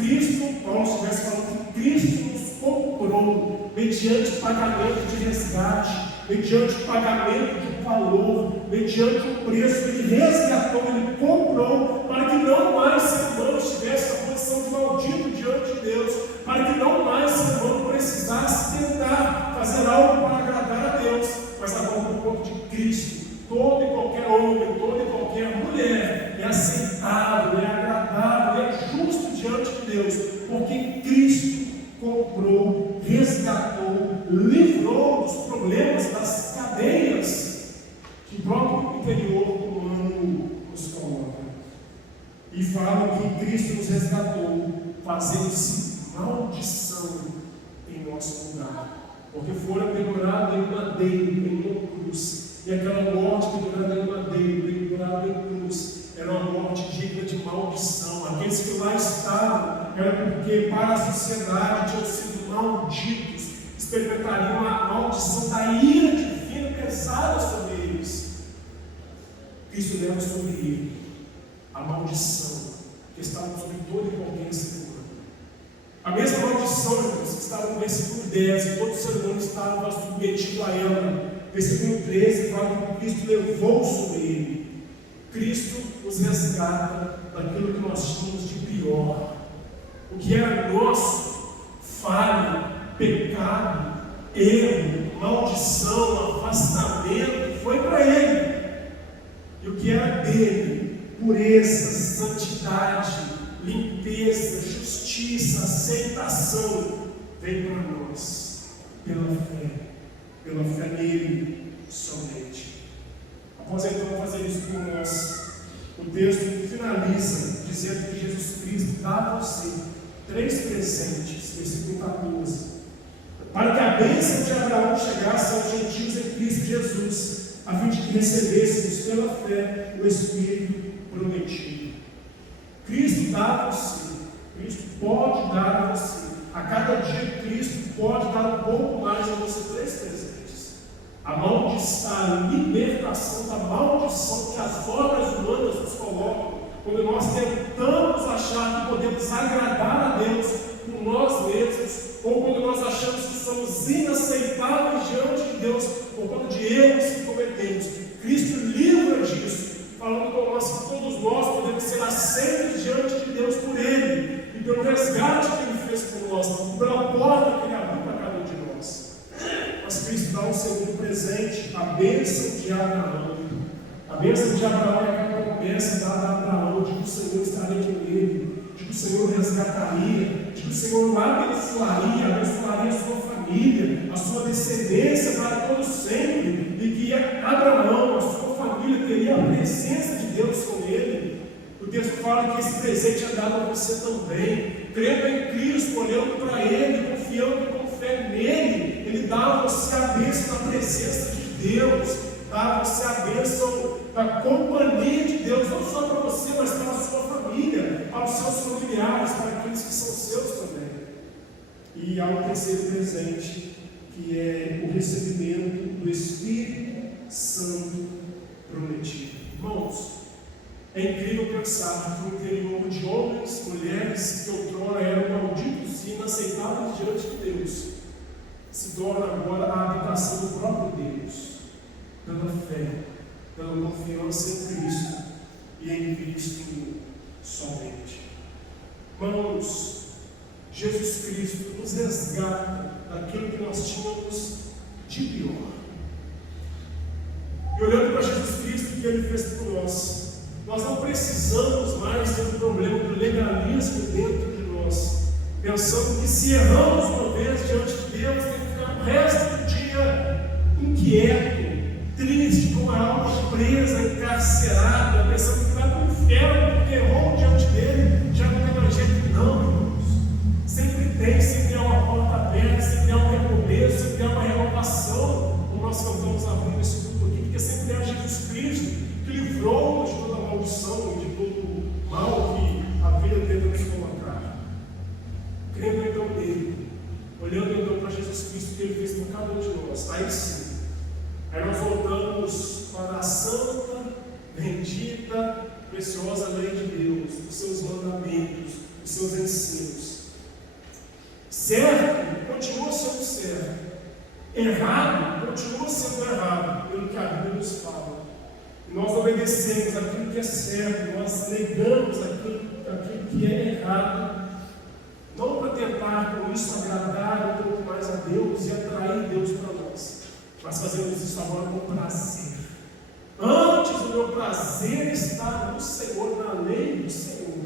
Paulo estivesse falando que Cristo nos comprou mediante pagamento de resgate, mediante pagamento de valor, mediante o preço. Ele resgatou, ele comprou, para que não mais ser humano estivesse na posição de maldito diante de Deus, para que não mais ser humano precisasse tentar fazer algo para agradar a Deus, mas agora por conta de Cristo, todo e qualquer homem, toda e qualquer mulher é aceitável, é agradável, é justo diante de Deus, porque Cristo comprou, resgatou, livrou dos problemas, das cadeias que o próprio interior humano nos coloca. E fala que Cristo nos resgatou, fazendo-se maldição em nosso lugar, porque foram pendurados em madeira, em uma cruz. E aquela morte pendurada em madeira, pendurada em cruz, era uma morte digna de maldição. Aqueles que lá estavam, era porque para a sociedade tinham sido malditos, experimentariam a maldição da ira divina pesada sobre eles. Cristo leva sobre ele a maldição que estava sobre todo e qualquer ser humano. A mesma maldição, irmãos, que estava no versículo 10, e todo ser humano estava submetido a ela. Versículo 13 fala que Cristo levou sobre ele. Cristo nos resgata daquilo que nós tínhamos de pior. O que era nosso, falha, pecado, erro, maldição, afastamento, foi para ele. E o que era dele, pureza, santidade, limpeza, justiça, aceitação, veio para nós, pela fé nele somente. Após então fazer isso por nós, o texto finaliza dizendo que Jesus Cristo dá a você 3 presentes, versículo 14, para que a bênção de Abraão chegasse aos gentios em Cristo Jesus, a fim de que recebêssemos pela fé o Espírito prometido. Cristo dá a você, Cristo pode dar a você, a cada dia Cristo pode dar um pouco mais a você 3 presentes. A maldição, a libertação da maldição que as obras humanas nos colocam, quando nós tentamos achar que podemos agradar a Deus por nós mesmos, ou quando nós achamos que somos inaceitáveis diante de Deus por conta de erros que cometemos. Cristo livra disso, falando com nós que todos nós podemos ser aceitos diante de Deus por Ele, e pelo resgate que Ele fez por nós, e pela porta que Ele abriu para cada um de nós. Mas Cristo dá um segundo presente, a bênção de Abraão. A bênção de Abraão é aquela promessa dada a Abraão de que o Senhor estaria com ele, de que o Senhor resgataria, de que o Senhor abençoaria a sua família, a sua descendência para todo sempre, e que Abraão, a sua família, teria a presença de Deus com ele. O texto fala que esse presente é dado a você também, crendo em Cristo, olhando para Ele, confiando com fé nele. Ele dá a você a bênção da presença de Deus, dá a você a bênção da companhia de Deus, não só para você, mas para a sua família, para os seus familiares, para aqueles que são seus também. E há um terceiro presente, que é o recebimento do Espírito Santo prometido. Irmãos, é incrível pensar que o interior de homens, mulheres que outrora eram malditos e inaceitáveis diante de Deus, se torna agora a habitação do próprio Deus, pela fé, pela confiança em Cristo e em Cristo somente. Irmãos, Jesus Cristo nos resgata daquilo que nós tínhamos de pior. E olhando para Jesus Cristo, o que Ele fez por nós, nós não precisamos mais ter um problema do legalismo dentro de nós, pensando que se erramos uma vez diante de Deus, tem que ficar o resto do dia inquieto, triste, com a alma presa, encarcerada, pensando que vai para o inferno, porque errou diante dele, já não tem mais jeito. Não, irmãos. Sempre há uma porta aberta, sempre há um recomeço, sempre há uma renovação. Como nós cantamos abrindo esse culto aqui, porque sempre há Jesus Cristo que livrou-nos de toda a maldição e de todo o mal que a vida tenta nos colocar. Crendo então nele, olhando então para Jesus Cristo que ele fez por cada um de nós, aí sim, aí nós voltamos para a santa, bendita, preciosa lei de Deus, os seus mandamentos, os seus ensinos. Certo, continua sendo certo. Errado, continua sendo errado, pelo que a Bíblia nos fala. E nós obedecemos aquilo que é certo, nós negamos aquilo que é errado, não para tentar com isso agradar um pouco mais a Deus e atrair Deus para nós, mas fazemos isso agora com prazer. Antes o meu prazer está no Senhor, na lei do Senhor,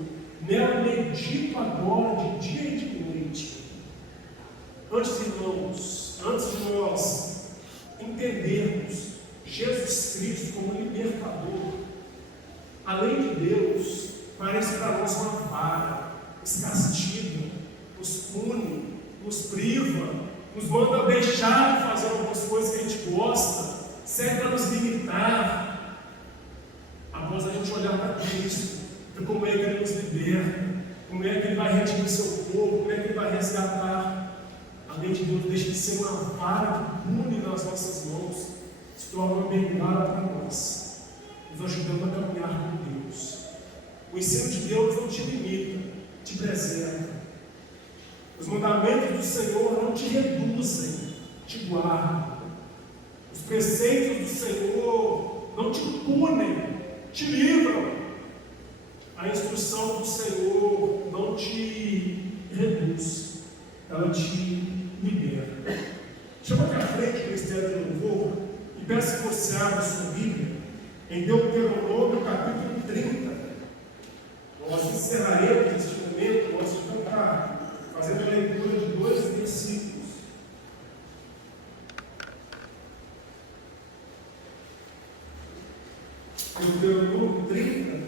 nela medito agora de dia e de noite. Antes, irmãos, antes de nós entendermos Jesus Cristo como libertador, a lei de Deus parece para nós uma vara, nos castiga, nos pune, nos priva, nos manda deixar de fazer algumas coisas que a gente gosta, serve para nos limitar. Após a gente olhar para Cristo, ver como é que Ele nos liberta, como é que Ele vai redimir seu povo, como é que Ele vai resgatar. A lei de Deus deixa de ser uma vara que pune nas nossas mãos, se torna uma bengala para nós, nos ajudando a caminhar com Deus. O ensino de Deus não te limita, te preserva. Os mandamentos do Senhor não te reduzem, te guardam. Os preceitos do Senhor não te punem, te livram. A instrução do Senhor não te reduz, ela te libera. Chama aqui à frente o Ministério de Louvor e peço que você abra a sua Bíblia em Deuteronômio capítulo 30. Nós encerraremos neste momento, nós vamos estar fazendo a leitura de 2 versículos. Deuteronômio 30,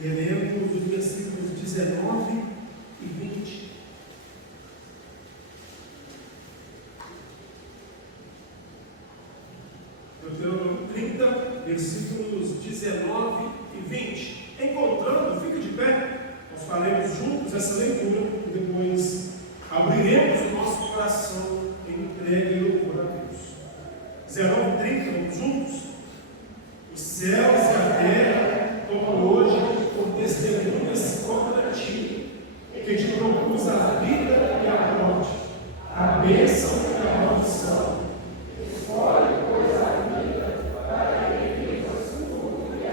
leremos os versículos 19 e 20. Deuteronômio 30, versículos 19 e 20. Encontrando, fica de pé, nós faremos juntos essa leitura e depois abriremos o nosso coração em entrega e louvor a Deus. 19 e 30, vamos juntos? Os céus e a terra tomam hoje por testemunhas contra ti, que te propus a vida e a morte, a bênção e a maldição. Escolhe, pois, a vida, para que vivas tu e a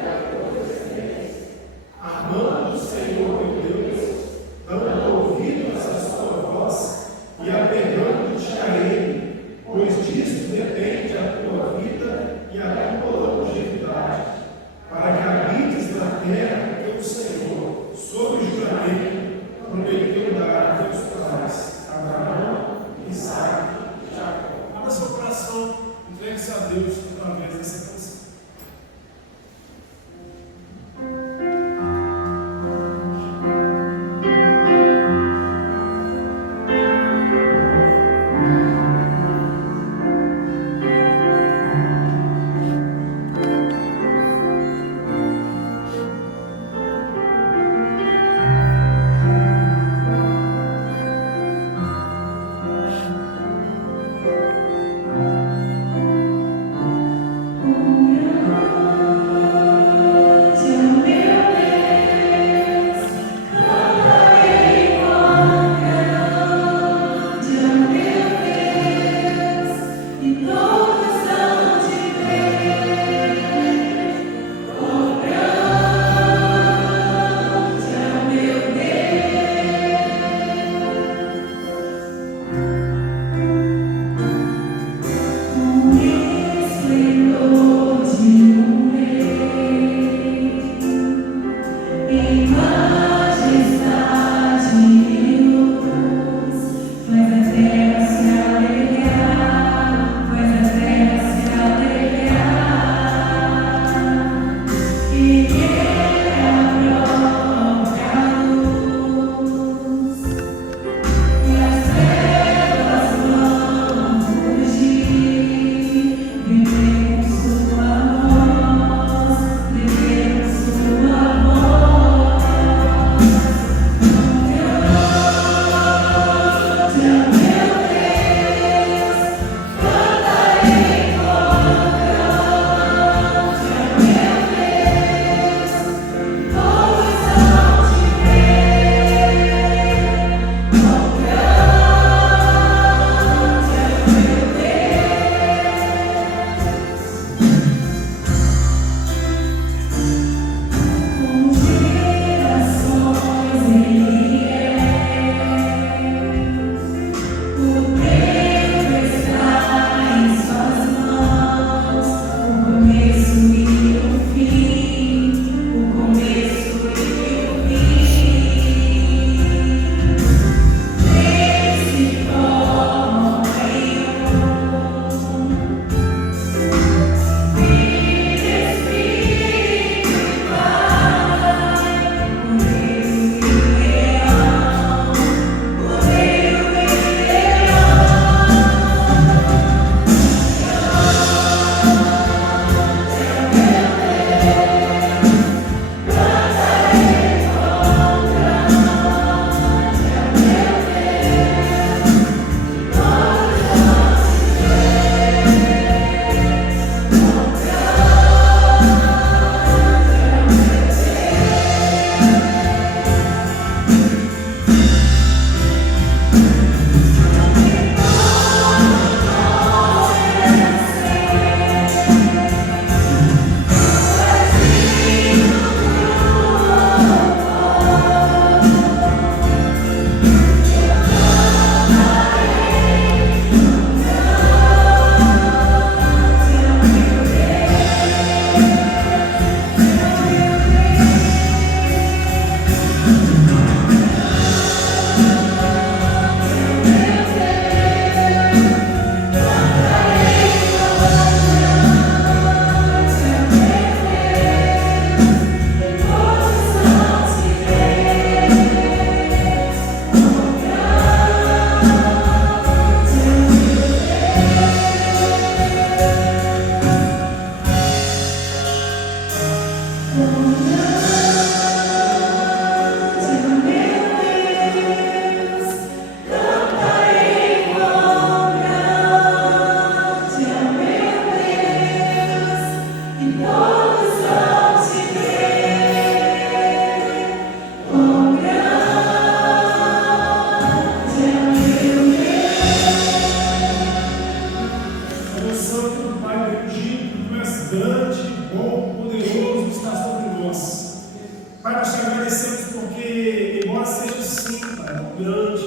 grande.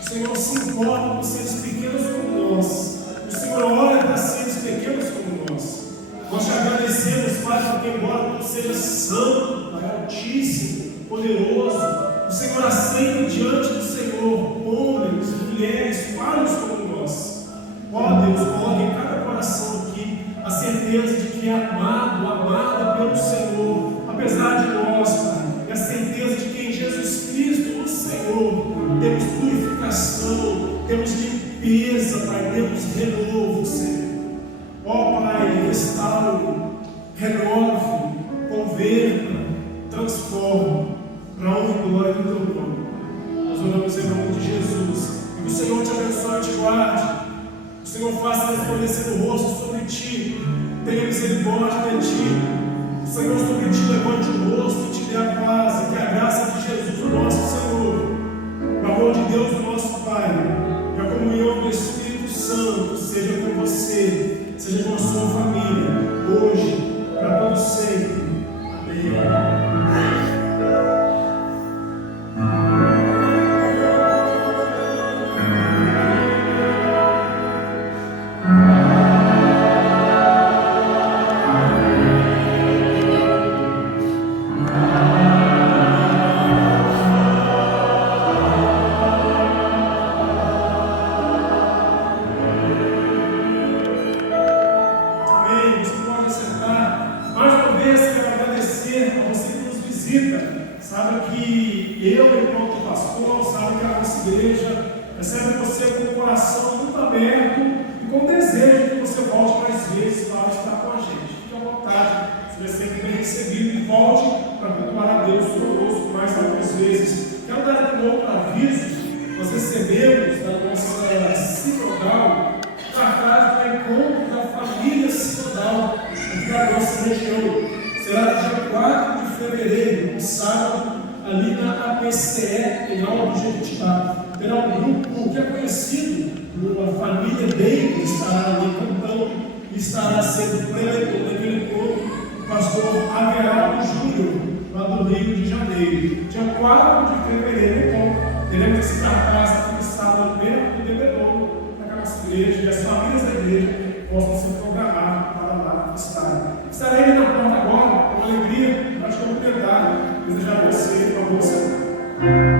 O Senhor se importa com seres pequenos como nós. O Senhor olha para seres pequenos como nós. Nós te agradecemos, Pai, porque embora Tu sejas santo, Pai, altíssimo, poderoso, o Senhor aceita diante do Senhor homens, mulheres, falhos como nós. Ó Deus, coloque em cada coração aqui a certeza de que é amado, amada pelo Senhor, apesar de nós, Pai, e a certeza de que em Jesus Cristo, o Senhor, temos purificação, temos limpeza, Pai, temos renovo, Senhor. Ó Pai, restaure, renove, converta, transforma, para a honra e glória do Teu nome. Nós oramos em nome de Jesus. Que o Senhor te abençoe e te guarde. O Senhor faça resplandecer o rosto sobre ti, tenha misericórdia de ti. O Senhor sobre ti levante o rosto e te dê a paz, e que a graça de Jesus, o nosso Senhor, o amor de Deus, o nosso Pai, e a comunhão do Espírito Santo seja com você, seja com a sua família, hoje, para todos sempre. Amém. Sabe que eu, enquanto pastor, sabe que a nossa igreja recebe você com o coração muito aberto e com desejo que você volte mais vezes para estar com a gente. Fique à vontade, você vai ser bem recebido e volte para cultuar a Deus conosco mais algumas vezes. Quero dar aqui um outro aviso. Nós recebemos da nossa sinodal cartaz do encontro da família sinodal aqui da nossa região. Será dia 4 de fevereiro, no sábado, ali na APCE, em Alto do Jequitibá. Terá um grupo que é conhecido por uma família dele, que estará ali cantando e estará sendo preletor daquele encontro, o pastor Averaldo Júnior, lá do Rio de Janeiro. Dia 4 de fevereiro, então, teremos esse cartaz aqui instalado mesmo no DBDOM, na nossa igreja, e as famílias da igreja possam ser programadas para lá estarem. Estarei ali na porta agora, com alegria, para te cumprimentar, desejar a você uma boa semana.